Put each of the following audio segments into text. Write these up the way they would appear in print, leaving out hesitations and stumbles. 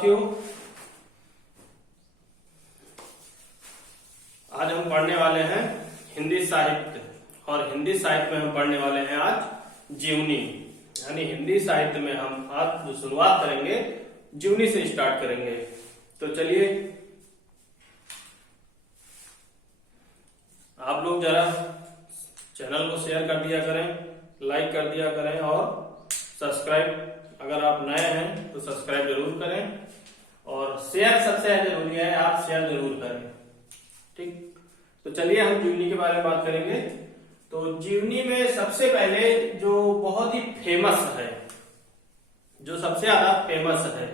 साथियों, आज हम पढ़ने वाले हैं हिंदी साहित्य। और हिंदी साहित्य में हम पढ़ने वाले हैं आज जीवनी। यानी हिंदी साहित्य में हम आज जो शुरुआत करेंगे जीवनी से स्टार्ट करेंगे। तो चलिए आप लोग जरा चैनल को शेयर कर दिया करें, लाइक कर दिया करें और सब्सक्राइब, अगर आप नए हैं तो सब्सक्राइब जरूर करें और शेयर सबसे जरूरी है, आप शेयर जरूर करें। ठीक, तो चलिए हम जीवनी के बारे में बात करेंगे। तो जीवनी में सबसे पहले जो बहुत ही फेमस है, जो सबसे ज्यादा फेमस है,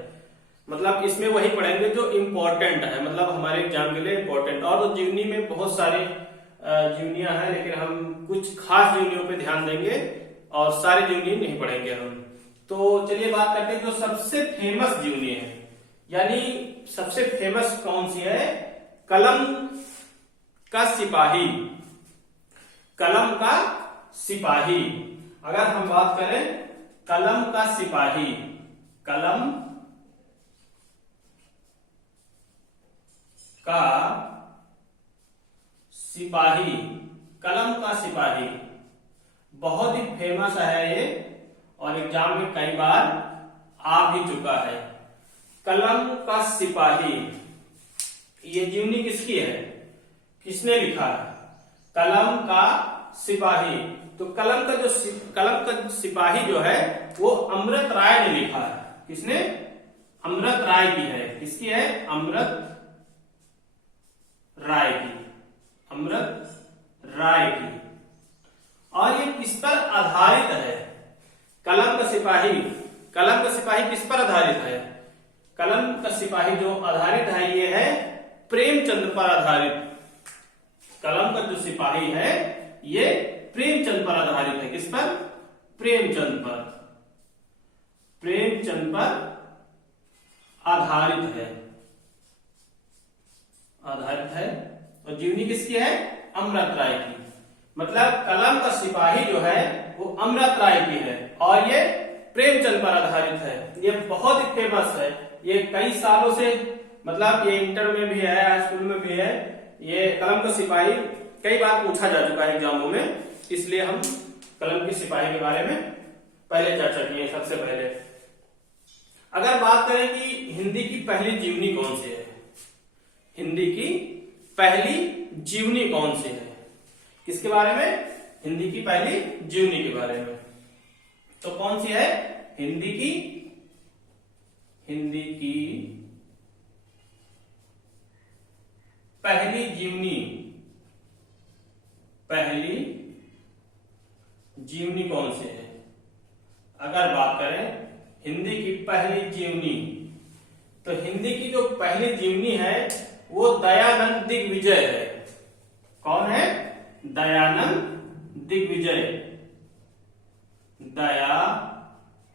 मतलब इसमें वही पढ़ेंगे जो इम्पोर्टेंट है, मतलब हमारे एग्जाम के लिए इम्पोर्टेंट। और तो जीवनी में बहुत सारी जीवनियां हैं, लेकिन हम कुछ खास जीवनियों पे ध्यान देंगे और सारी जीवनी नहीं पढ़ेंगे हम। तो चलिए बात करते हैं जो सबसे फेमस जीवनी है, यानी सबसे फेमस कौन सी है? कलम का सिपाही। कलम का सिपाही। अगर हम बात करें कलम का सिपाही, कलम का सिपाही, कलम का सिपाही बहुत ही फेमस है ये और एग्जाम में कई बार आ भी चुका है। कलम का सिपाही, ये जीवनी किसकी है, किसने लिखा है? कलम का सिपाही। तो कलम का सिपाही जो है वो अमृत राय ने लिखा है। किसने? अमृत राय की है। किसकी है? अमृत राय की, अमृत राय की। और ये किस पर आधारित है? कलम का सिपाही, कलम का सिपाही किस पर आधारित है? कलम का सिपाही जो आधारित है ये है प्रेमचंद पर आधारित। कलम का जो सिपाही है ये प्रेमचंद पर आधारित है। किस पर? प्रेमचंद पर, प्रेमचंद पर आधारित है, आधारित है। और जीवनी किसकी है? अमृत राय की। मतलब कलम का सिपाही जो है वो अमृत राय की है और ये प्रेमचंद पर आधारित है। ये बहुत ही फेमस है, ये कई सालों से, मतलब ये इंटर में भी है, हाई स्कूल में भी है। ये कलम का सिपाही कई बार पूछा जा चुका है एग्जामों में, इसलिए हम कलम की सिपाही के बारे में पहले चर्चा किए। सबसे पहले अगर बात करें कि हिंदी की पहली जीवनी कौन सी है, हिंदी की पहली जीवनी कौन सी है, किसके बारे में? हिंदी की पहली जीवनी के बारे में। तो कौन सी है? हिंदी की पहली जीवनी, पहली जीवनी कौन सी है? अगर बात करें हिंदी की पहली जीवनी, तो हिंदी की जो पहली जीवनी है वो दयानंद दिग्विजय है। कौन है? दयानंद दिग्विजय। दयानंद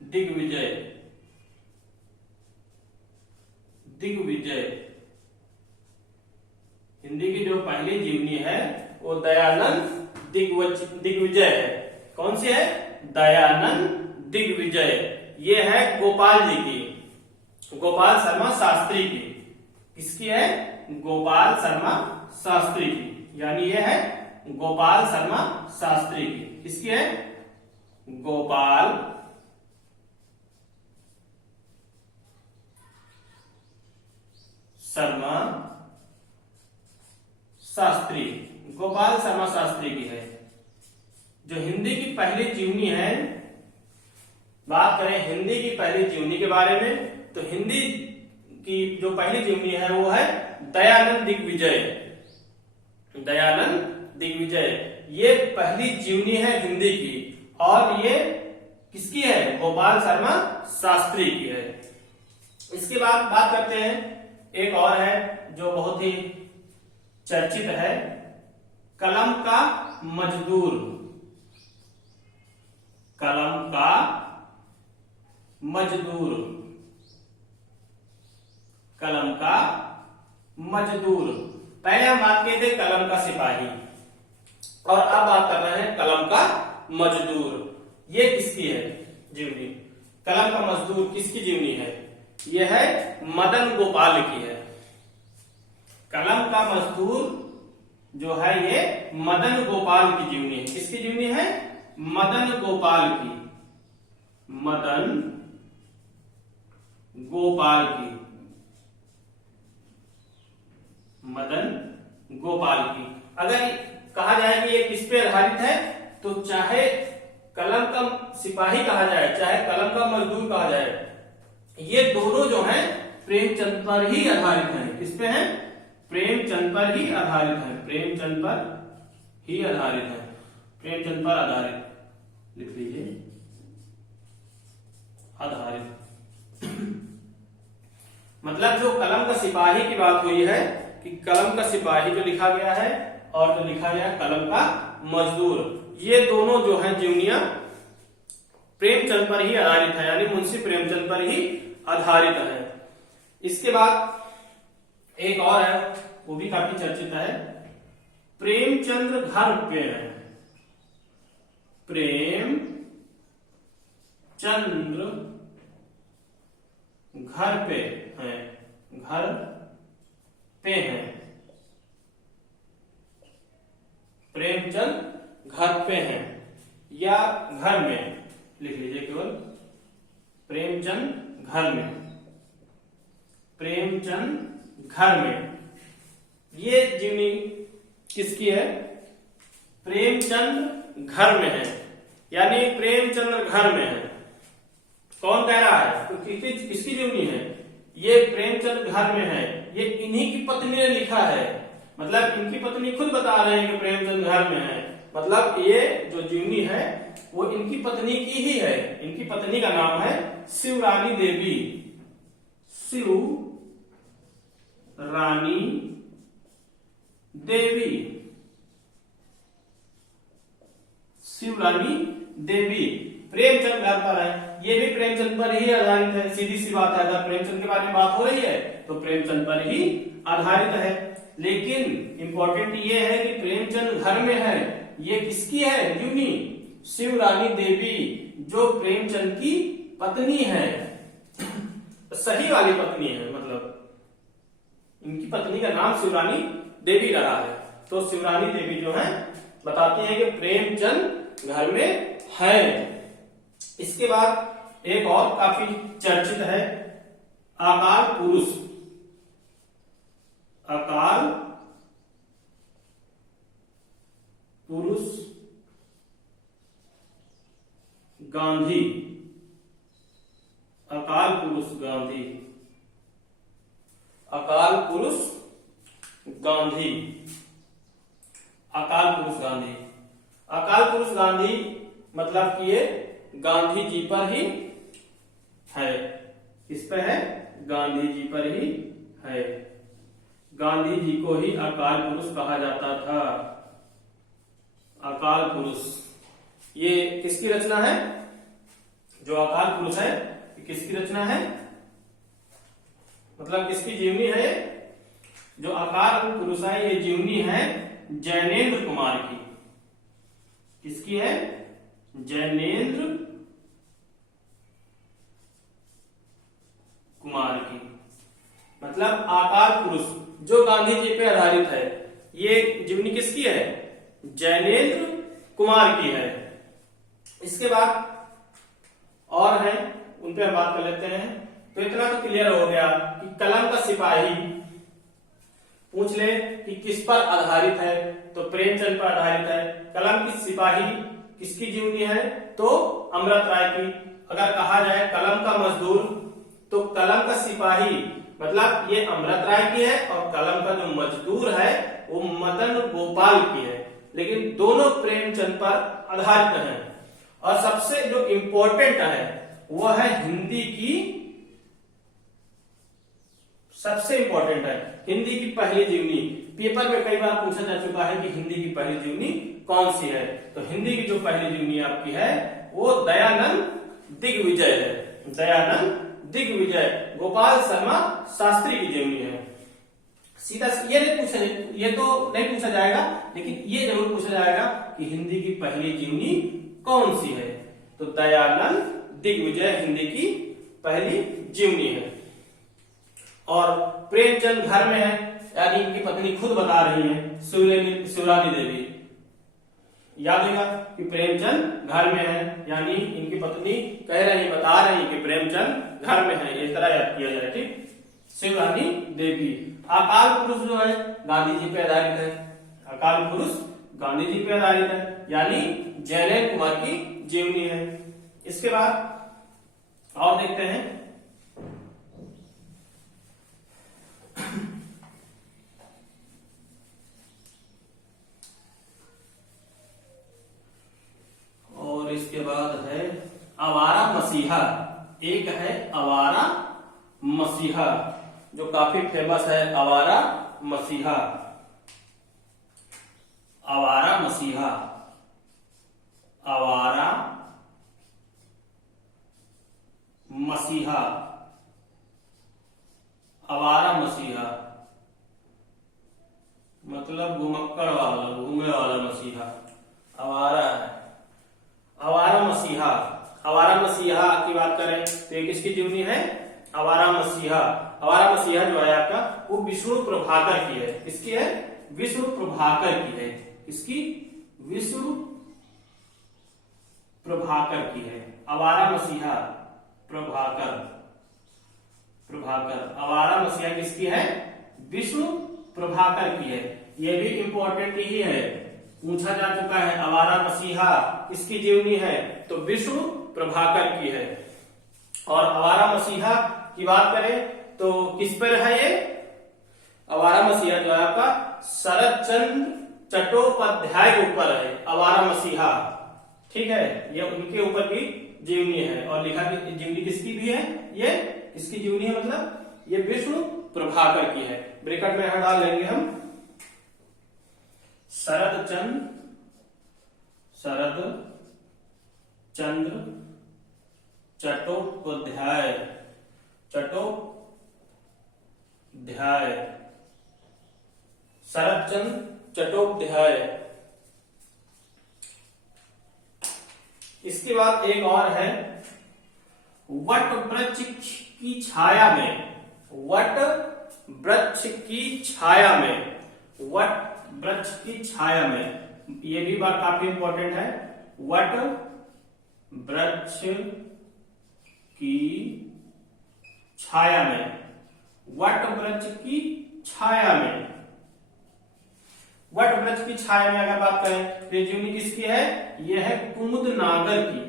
दिग्विजय, दिग्विजय। हिंदी की जो पहली जीवनी है वो दयानंद दिग्विजय है। कौन सी है? दयानंद दिग्विजय। ये है गोपाल जी की, गोपाल शर्मा शास्त्री की। किसकी है? गोपाल शर्मा शास्त्री की। यानी ये है गोपाल शर्मा शास्त्री की। किसकी है? गोपाल शर्मा शास्त्री, गोपाल शर्मा शास्त्री की है। जो हिंदी की पहली जीवनी है, बात करें हिंदी की पहली जीवनी के बारे में, तो हिंदी की जो पहली जीवनी है वो है दयानंद दिग्विजय। दयानंद दिग्विजय ये पहली जीवनी है हिंदी की और ये किसकी है? गोपाल शर्मा शास्त्री की है। इसके बाद बात करते हैं, एक और है जो बहुत ही चर्चित है, कलम का मजदूर। कलम का मजदूर, कलम का मजदूर। पहले हम बात किए थे कलम का सिपाही और अब बात कर रहे हैं कलम का मजदूर। ये किसकी है जीवनी? कलम का मजदूर किसकी जीवनी है? यह है मदन गोपाल की है। कलम का मजदूर जो है ये मदन गोपाल की जीवनी है। किसकी जीवनी है? मदन गोपाल की, मदन गोपाल की, मदन गोपाल की। अगर कहा जाए कि ये किस पे आधारित है, तो चाहे कलम का सिपाही कहा जाए चाहे कलम का मजदूर कहा जाए, ये दोनों जो हैं प्रेमचंद पर ही आधारित हैं। किस पे हैं? प्रेमचंद पर ही आधारित है, प्रेमचंद पर ही आधारित है, प्रेमचंद पर आधारित लिख लीजिए, आधारित। मतलब जो कलम का सिपाही की बात हुई है कि कलम का सिपाही जो लिखा गया है और जो लिखा गया कलम का मजदूर, ये दोनों जो है जीवनियां प्रेमचंद पर ही आधारित है, यानी मुंशी प्रेमचंद पर ही आधारित है। इसके बाद एक और है, वो भी काफी चर्चित है, प्रेमचंद्र घर पे है। प्रेमचंद्र घर पे है, घर पे है, प्रेमचंद घर पे है या घर में लिख लीजिए केवल, प्रेमचंद घर में, प्रेमचंद घर में। ये जीवनी किसकी है? प्रेमचंद घर में है, यानी प्रेमचंद्र घर में है। कौन कह रहा है? तो किसकी जीवनी है? ये प्रेमचंद घर में है, ये इन्हीं की पत्नी ने लिखा है। मतलब इनकी पत्नी खुद बता रहे हैं कि प्रेमचंद घर में है, मतलब ये जो जीवनी है वो इनकी पत्नी की ही है। इनकी पत्नी का नाम है शिवरानी देवी, शिवरानी देवी, शिवरानी देवी। प्रेमचंद घर पर है, ये भी प्रेमचंद पर ही आधारित है। सीधी सी बात है, अगर प्रेमचंद के बारे में बात हो रही है तो प्रेमचंद पर ही आधारित है। लेकिन इंपॉर्टेंट ये है कि प्रेमचंद घर में है, ये किसकी है जीवनी? शिवरानी देवी, जो प्रेमचंद की पत्नी है, सही वाली पत्नी है। मतलब इनकी पत्नी का नाम शिवरानी देवी रहा है। तो शिवरानी देवी जो है बताती है कि प्रेमचंद घर में है। इसके बाद एक और काफी चर्चित है, अकाल पुरुष, अकाल पुरुष गांधी, अकाल पुरुष गांधी, अकाल पुरुष गांधी, अकाल पुरुष गांधी। अकाल पुरुष गांधी मतलब कि ये गांधी जी पर ही है। किस पर है? गांधी जी पर ही है। गांधी जी को ही अकाल पुरुष कहा जाता था। अकाल पुरुष ये किसकी रचना है? जो अकाल पुरुष है किसकी रचना है? मतलब किसकी जीवनी है ये? जो अकाल पुरुष है ये जीवनी है जैनेन्द्र कुमार की। किसकी है? जैनेन्द्र कुमार की। मतलब अकाल पुरुष जो गांधी जी पे आधारित है, ये जीवनी किसकी है? जैनेन्द्र कुमार की है। इसके बाद और है, उन पे हम बात कर लेते हैं। तो इतना तो क्लियर हो गया कि कलम का सिपाही पूछ ले कि किस पर आधारित है, तो प्रेमचंद पर आधारित है। कलम की सिपाही किसकी जीवनी है? तो अमृत राय की। अगर कहा जाए कलम का मजदूर, तो कलम का सिपाही मतलब ये अमृत राय की है और कलम का जो मजदूर है वो मदन गोपाल की है। लेकिन दोनों प्रेमचंद पर आधारित हैं। और सबसे जो इंपॉर्टेंट है वो है हिंदी की, सबसे इंपॉर्टेंट है हिंदी की पहली जीवनी। पेपर में कई बार पूछा जा चुका है कि हिंदी की पहली जीवनी कौन सी है। तो हिंदी की जो पहली जीवनी आपकी है वो दयानंद दिग्विजय है। दयानंद दिग्विजय गोपाल शर्मा शास्त्री की जीवनी है। सीधा ये नहीं पूछा, ये तो नहीं पूछा जाएगा, लेकिन ये जरूर पूछा जाएगा कि हिंदी की पहली जीवनी कौन सी है। तो दयानंद दिग्विजय हिंदी की पहली जीवनी है। और प्रेमचंद घर में है, यानी इनकी पत्नी खुद बता रही है, शिवरानी देवी। याद होगा कि प्रेमचंद घर में है, यानी इनकी पत्नी कह रही, बता रही कि प्रेमचंद घर में है, इस तरह याद किया जाए। ठीक, शिवरानी देवी। अकाल पुरुष जो है गांधी जी पे आधारित है, अकाल पुरुष गांधी जी पे आधारित है, यानी जयललिता कुमार की जीवनी है। इसके बाद और देखते हैं, और इसके बाद है आवारा मसीहा। एक है आवारा मसीहा जो काफी फेमस है, आवारा मसीहा। आवारा मसीहा, आवारा मसीहा, आवारा मसीहा मतलब घुमक्कड़ वाला, घूमने वाला मसीहा, आवारा है। आवारा मसीहा, आवारा मसीहा की बात करें तो ये किसकी जीवनी है? आवारा मसीहा। आवारा मसीहा जो है आपका वो विष्णु प्रभाकर की है। किसकी है? विष्णु प्रभाकर की है। किसकी? विष्णु प्रभाकर की है। आवारा मसीहा प्रभाकर, प्रभाकर। आवारा मसीहा किसकी है? विष्णु प्रभाकर की है। यह भी इंपॉर्टेंट ही है, पूछा जा चुका है। आवारा मसीहा किसकी जीवनी है? तो विष्णु प्रभाकर की है। और आवारा मसीहा की बात करें तो किस पर है ये? आवारा मसीहा जो है आपका शरद चंद्र चट्टोपाध्याय के ऊपर है, आवारा मसीहा। ठीक है, ये उनके ऊपर की जीवनी है। और लिखा कि जीवनी किसकी भी है? ये किसकी जीवनी है? मतलब ये विष्णु प्रभाकर की है। ब्रैकेट में यहां डाल लेंगे हम शरद चंद्र चट्टोपाध्याय, शरद चंद्र चट्टोपाध्याय। इसके बाद एक और है वट वृक्ष की छाया में, वट वृक्ष की छाया में, वट वृक्ष की छाया में। ये भी बात काफी इंपॉर्टेंट है। वट वृक्ष की छाया में, वट वृक्ष की छाया में। वट वृक्ष की छाया में अगर बात करें तो ये जीवनी किसकी है? यह है कुमुद नागर की,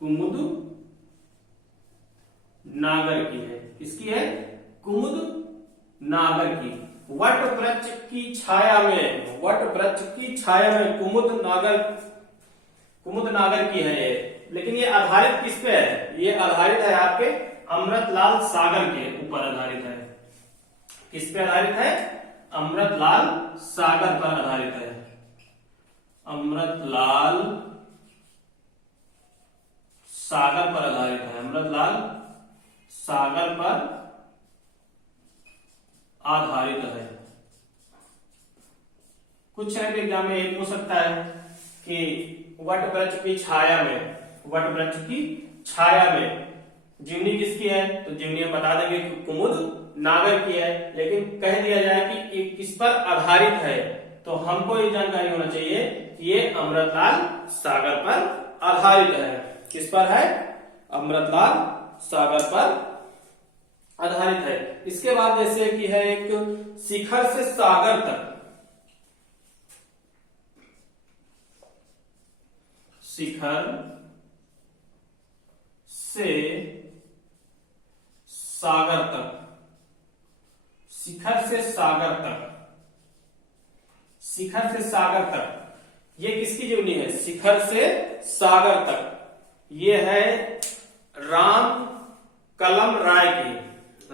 कुमुद नागर की है। किसकी है? कुमुद नागर की। वट वृक्ष की छाया में, वट वृक्ष की छाया में कुमुद नागर की है ये। लेकिन ये आधारित किस पे है? ये आधारित है आपके अमृतलाल सागर के ऊपर आधारित है। किस पे आधारित है? अमृतलाल सागर पर आधारित है। अमृतलाल सागर पर आधारित है। अमृतलाल सागर पर आधारित है। कुछ एग्जाम में एक हो सकता है कि वट वृक्ष की छाया में, वट वृक्ष की छाया में जीवनी किसकी है? तो जीवनी हम बता देंगे कि कुमुद नागर की है। लेकिन कह दिया जाए कि ये किस पर आधारित है, तो हमको ये जानकारी होना चाहिए कि ये अमृतलाल सागर पर आधारित है। किस पर है? अमृतलाल सागर पर आधारित है। इसके बाद जैसे कि है एक शिखर से सागर तक, शिखर से सागर तक, शिखर से सागर तक, शिखर से सागर तक। ये किसकी जीवनी है? शिखर से सागर तक। ये है राम कलम राय की,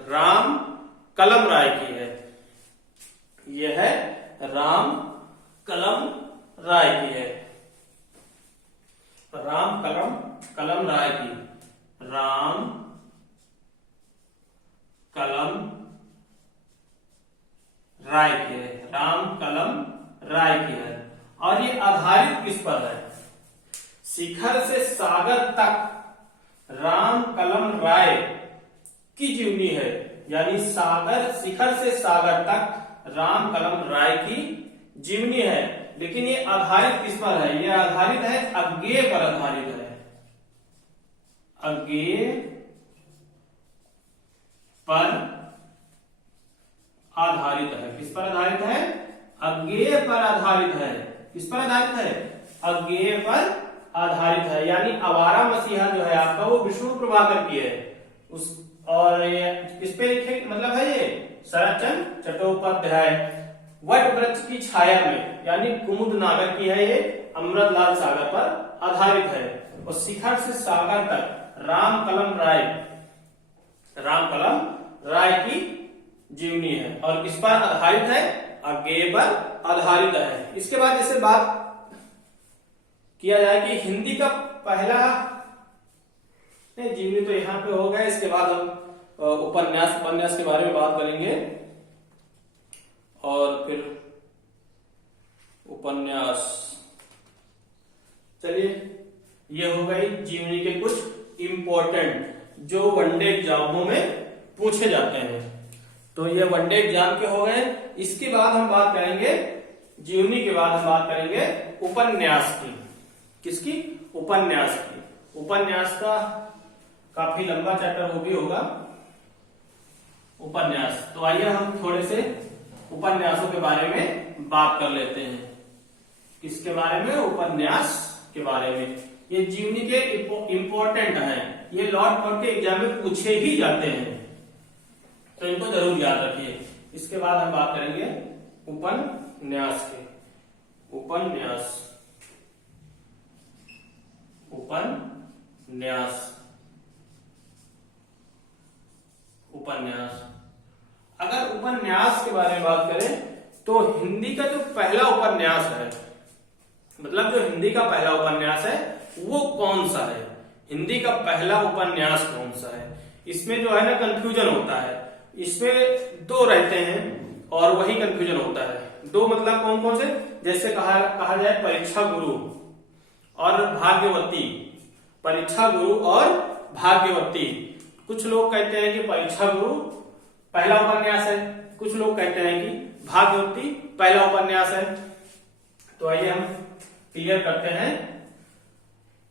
राम कलम राय की है। ये है राम कलम राय की है, राम कलम राय की, राम कलम राय की है, राम कलम राय की है। और ये आधारित किस पर है? शिखर से सागर तक राम कलम राय की जीवनी है। यानी सागर, शिखर से सागर तक राम कलम राय की जीवनी है। लेकिन ये आधारित किस पर है? ये आधारित है अज्ञेय पर आधारित है। अज्ञेय पर आधारित है। किस पर आधारित है? अज्ञेय पर आधारित है। किस पर आधारित है? अज्ञेय पर आधारित है। यानी आवारा मसीहा जो है आपका वो विष्णु प्रभाकर की है। उस और ये किस पे लिखे मतलब है? ये शरतचंद्र चट्टोपाध्याय। वट वृक्ष की छाया में यानी कुमुद नागर की है। ये अमृतलाल सागर पर आधारित है। और शिखर से सागर तक राम कलम राय की जीवनी है। और किस पर आधारित है? अज्ञेय पर आधारित है। इसके बाद जैसे बात किया जाए कि हिंदी का पहला, नहीं जीवनी तो यहां पे हो गया। इसके बाद हम उपन्यास के बारे में बात करेंगे। और फिर उपन्यास, चलिए ये हो गई जीवनी के कुछ इंपॉर्टेंट जो वनडे एग्जामों में पूछे जाते हैं। तो ये वनडे एग्जाम के हो गए। इसके बाद हम बात करेंगे, जीवनी के बाद हम बात करेंगे उपन्यास की। किसकी? उपन्यास की। उपन्यास का काफी लंबा चैप्टर वो भी होगा, उपन्यास। तो आइए हम थोड़े से उपन्यासों के बारे में बात कर लेते हैं। किसके बारे में? उपन्यास के बारे में। ये जीवनी के इंपॉर्टेंट हैं। ये लौट के एग्जाम में पूछे ही जाते हैं, तो इनको जरूर याद रखिए। इसके बाद हम बात करेंगे उपन्यास के। उपन्यास अगर उपन्यास के बारे में बात करें तो हिंदी का जो पहला उपन्यास है, मतलब जो हिंदी का पहला उपन्यास है वो कौन सा है? हिंदी का पहला उपन्यास कौन सा है? इसमें जो है ना कंफ्यूजन होता है। इसमें दो रहते हैं और वही कंफ्यूजन होता है। दो मतलब कौन कौन से? जैसे कहा जाए परीक्षा गुरु और भाग्यवती। परीक्षा गुरु और भाग्यवती। कुछ लोग कहते हैं कि परीक्षा गुरु पहला उपन्यास है, कुछ लोग कहते हैं कि भाग्यवती पहला उपन्यास है। तो आइए हम क्लियर करते हैं।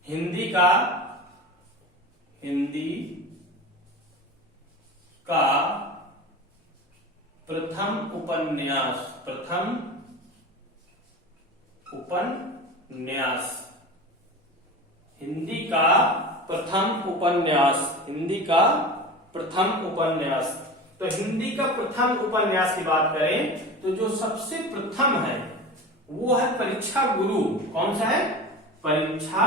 हिंदी का प्रथम उपन्यास हिंदी का प्रथम उपन्यास। तो हिंदी का प्रथम उपन्यास की बात करें तो जो सबसे प्रथम है वो है परीक्षा गुरु। कौन सा है? परीक्षा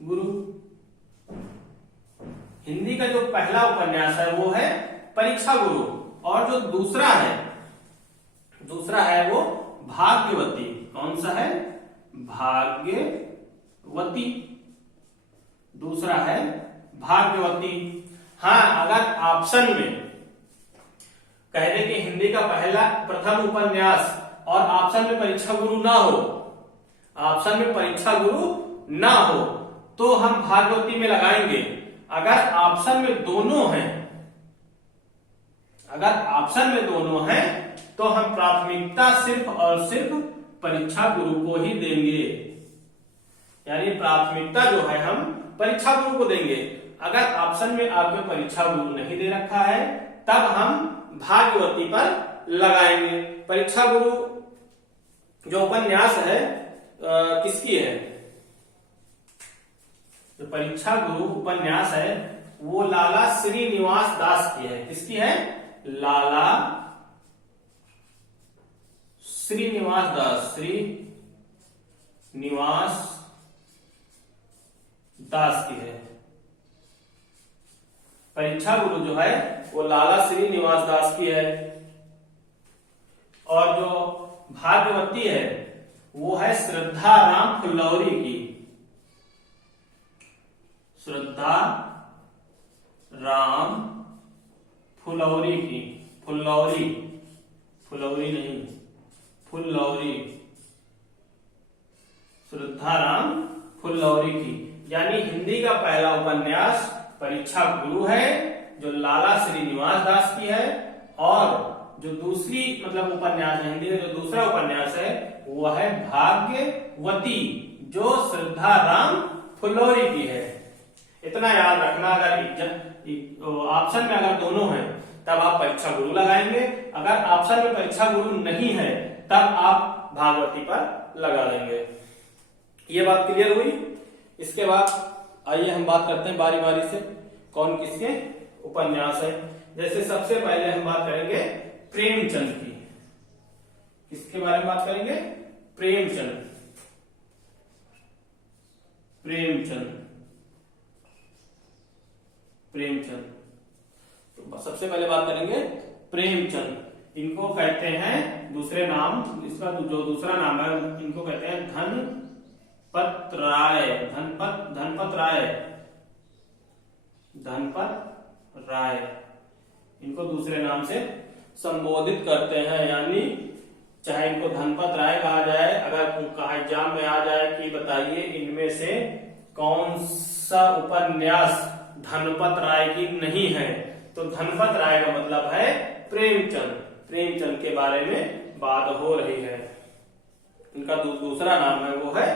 गुरु। हिंदी का जो पहला उपन्यास है वो है परीक्षा गुरु। और जो दूसरा है वो भाग्यवती। कौन सा है? भाग्यवती। दूसरा है भाग्यवती। हाँ, अगर ऑप्शन में कह दे कि हिंदी का पहला प्रथम उपन्यास और ऑप्शन में परीक्षा गुरु ना हो तो हम भाग्यवती में लगाएंगे। अगर ऑप्शन में दोनों हैं तो हम प्राथमिकता सिर्फ और सिर्फ परीक्षा गुरु को ही देंगे। यानी प्राथमिकता जो है हम परीक्षा गुरु को देंगे। अगर ऑप्शन में आपके परीक्षा गुरु नहीं दे रखा है तब हम भाग्यवती पर लगाएंगे। परीक्षा गुरु जो उपन्यास है किसकी है? जो परीक्षा गुरु उपन्यास है वो लाला श्रीनिवास दास की है। किसकी है? लाला श्रीनिवास दास की है। परीक्षा गुरु जो है वो लाला श्रीनिवास दास की है। और जो भाग्यवती है वो है श्रद्धा राम फुलौरी की। श्रद्धा राम फुलौरी की। फुलौरी नहीं, फुलौरी। श्रद्धाराम फुल्लौरी की, यानी हिंदी का पहला उपन्यास परीक्षा गुरु है जो लाला श्रीनिवास दास की है, और जो दूसरी मतलब उपन्यास है हिंदी में जो दूसरा उपन्यास है वो है भाग्यवती जो श्रद्धाराम फुल्लौरी की है। इतना याद रखना, अगर ऑप्शन में अगर दोनों है तब आप परीक्षा गुरु लगाएंगे, अगर ऑप्शन में परीक्षा गुरु नहीं है तब आप भागवती पर लगा लेंगे। ये बात क्लियर हुई। इसके बाद आइए हम बात करते हैं बारी बारी से कौन किसके उपन्यास है। जैसे सबसे पहले हम बात करेंगे प्रेमचंद की। किसके बारे में बात करेंगे? प्रेमचंद। तो सबसे पहले बात करेंगे प्रेमचंद। इनको कहते हैं दूसरे नाम, इसका जो दूसरा नाम है इनको कहते हैं धनपत राय। इनको दूसरे नाम से संबोधित करते हैं, यानी चाहे इनको धनपत राय कहा जाए, अगर कहा एग्जाम में आ जाए कि बताइए इनमें से कौन सा उपन्यास धनपत राय की नहीं है, तो धनपत राय का मतलब है प्रेमचंद। प्रेमचंद के बारे में बात हो रही है। इनका दूसरा नाम है वो है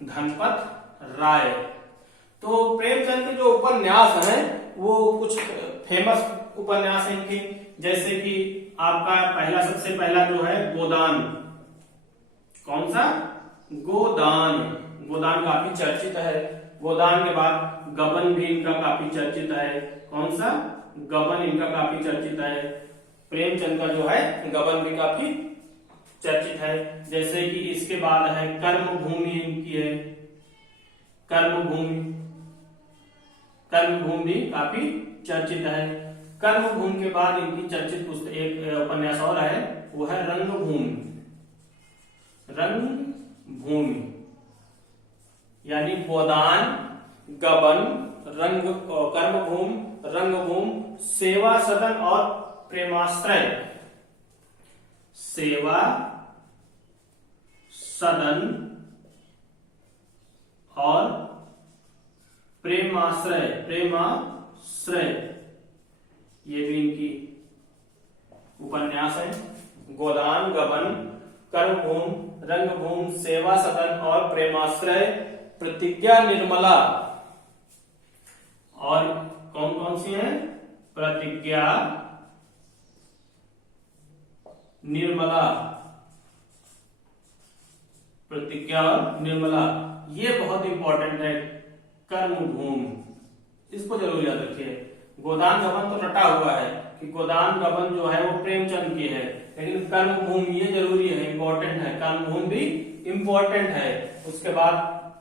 धनपत राय। तो प्रेमचंद के जो उपन्यास हैं वो कुछ फेमस उपन्यास हैं इनके, जैसे कि आपका पहला सबसे पहला जो है गोदान। कौन सा? गोदान। गोदान काफी चर्चित है। गोदान के बाद गबन भी इनका काफी चर्चित है। कौन सा? गबन इनका काफी चर्चित है। प्रेमचंद का जो है गबन भी काफी चर्चित है। जैसे कि इसके बाद है कर्मभूमि इनकी है। कर्मभूमि भी काफी चर्चित है। कर्मभूमि के बाद इनकी चर्चित पुस्तक एक उपन्यास और है, वो है रंगभूमि। यानी गोदान, गबन, कर्मभूमि, रंगभूमि, सेवा सदन और प्रेमाश्रय। सेवा सदन और प्रेमाश्रय ये भी इनकी उपन्यास है। गोदान, गबन, कर्मभूमि, रंगभूमि, सेवा सदन और प्रेमाश्रय, प्रतिज्ञा निर्मला। और कौन कौन सी हैं? प्रतिज्ञा निर्मला। ये बहुत इंपॉर्टेंट है। कर्मभूमि, इसको जरूर याद रखिए। गोदान गबन तो रटा हुआ है कि गोदान गबन जो है वो प्रेमचंद की है, लेकिन कर्मभूमि ये जरूरी है, इंपॉर्टेंट है। कर्मभूमि भी इंपॉर्टेंट है। उसके बाद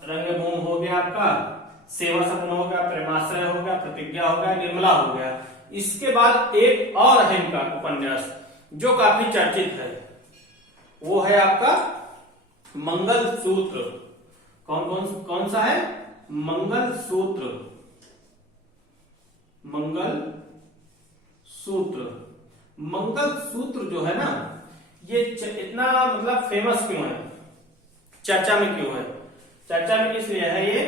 रंगभूमि हो गया आपका, सेवा सदन हो गया, प्रेमाश्रय हो गया, प्रतिज्ञा हो गया, निर्मला हो गया। इसके बाद एक और है इनका उपन्यास जो काफी चर्चित है, वो है आपका मंगलसूत्र। कौन सा है? मंगलसूत्र। मंगलसूत्र जो है ना, ये इतना मतलब फेमस क्यों है, चर्चा में क्यों है? चर्चा में इसलिए है ये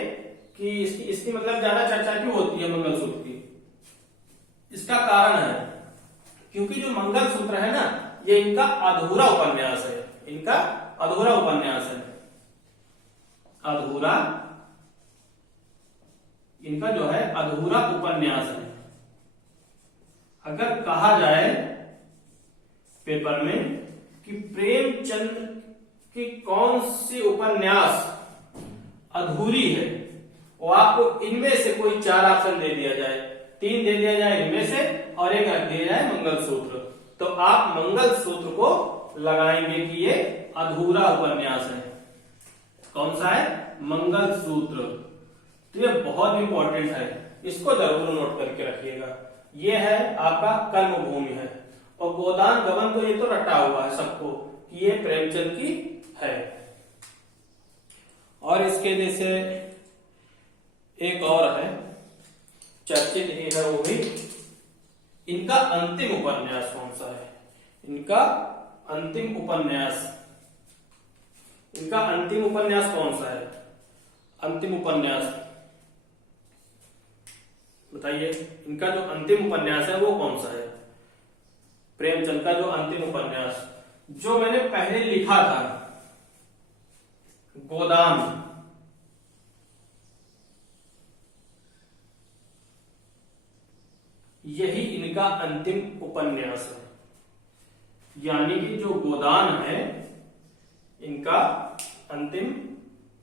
कि इसकी मतलब ज्यादा चर्चा क्यों होती है मंगलसूत्र की? इसका कारण है क्योंकि जो मंगलसूत्र है ना, ये इनका अधूरा उपन्यास है। इनका जो है अधूरा उपन्यास है। अगर कहा जाए पेपर में कि प्रेमचंद की कौन सी उपन्यास अधूरी है, वो आपको इनमें से कोई 4 ऑप्शन दे दिया जाए, 3 दे दिया जाए इनमें से और एक रख दिया जाए मंगलसूत्र, तो आप मंगलसूत्र को लगाएंगे कि ये अधूरा उपन्यास है। कौन सा है? मंगलसूत्र। तो ये बहुत इंपॉर्टेंट है, इसको जरूर नोट करके रखिएगा। ये है आपका कर्मभूमि है, और गोदान गबन तो ये तो रटा हुआ है सबको कि ये प्रेमचंद की है। और इसके जैसे एक और है चर्चित ही है, वो भी इनका अंतिम उपन्यास कौन सा है? इनका अंतिम उपन्यास इनका अंतिम उपन्यास कौन सा है? अंतिम उपन्यास बताइए, इनका जो अंतिम उपन्यास है वो कौन सा है? प्रेमचंद का जो अंतिम उपन्यास जो मैंने पहले लिखा था, गोदान, यही इनका अंतिम उपन्यास है। यानी कि जो गोदान है इनका अंतिम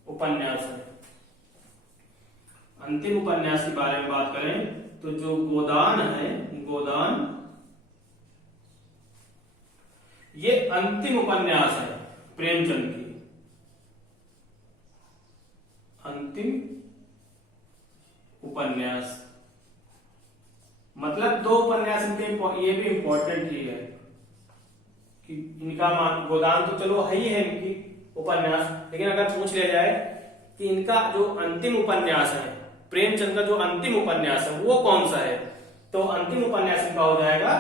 उपन्यास है। अंतिम उपन्यास के बारे में बात करें तो जो गोदान है, गोदान ये अंतिम उपन्यास है प्रेमचंद की, अंतिम उपन्यास। मतलब दो उपन्यास इनके, ये भी इंपॉर्टेंट ही है कि इनका गोदान तो चलो है ही है इनकी उपन्यास, लेकिन अगर पूछ लिया जाए कि इनका जो अंतिम उपन्यास है, प्रेमचंद का जो अंतिम उपन्यास है वो कौन सा है, तो अंतिम उपन्यास इनका हो जाएगा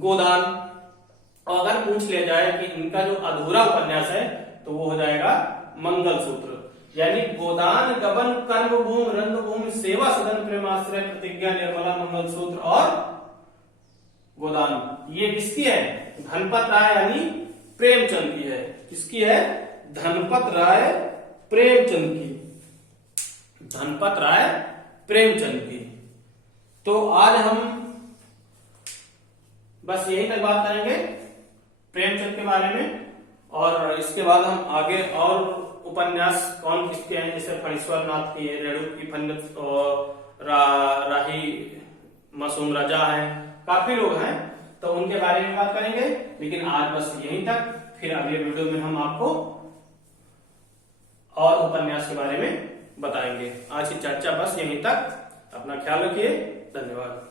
गोदान। और अगर पूछ लिया जाए कि इनका जो अधूरा उपन्यास है तो वो हो जाएगा मंगलसूत्र। यानी गोदान, गबन, कर्म भूमि, रंग भूमि, सेवा सदन, प्रेमाश्रय, प्रतिज्ञा, निर्मला, मंगलसूत्र और गोदान, ये किसकी है? धनपत राय यानी प्रेमचंद की है। किसकी है? धनपत राय प्रेमचंद की, धनपत राय प्रेमचंद की। तो आज हम बस यही तक बात करेंगे प्रेमचंद के बारे में, और इसके बाद हम आगे और उपन्यास कौन किसके हैं, जैसे फणीश्वर नाथ की है, रेणु की फन्नत और राही मासूम राजा है, काफी लोग हैं, तो उनके बारे में बात करेंगे। लेकिन आज बस यहीं तक, फिर अगले वीडियो में हम आपको और उपन्यास के बारे में बताएंगे। आज की चर्चा बस यहीं तक। अपना ख्याल रखिए। धन्यवाद।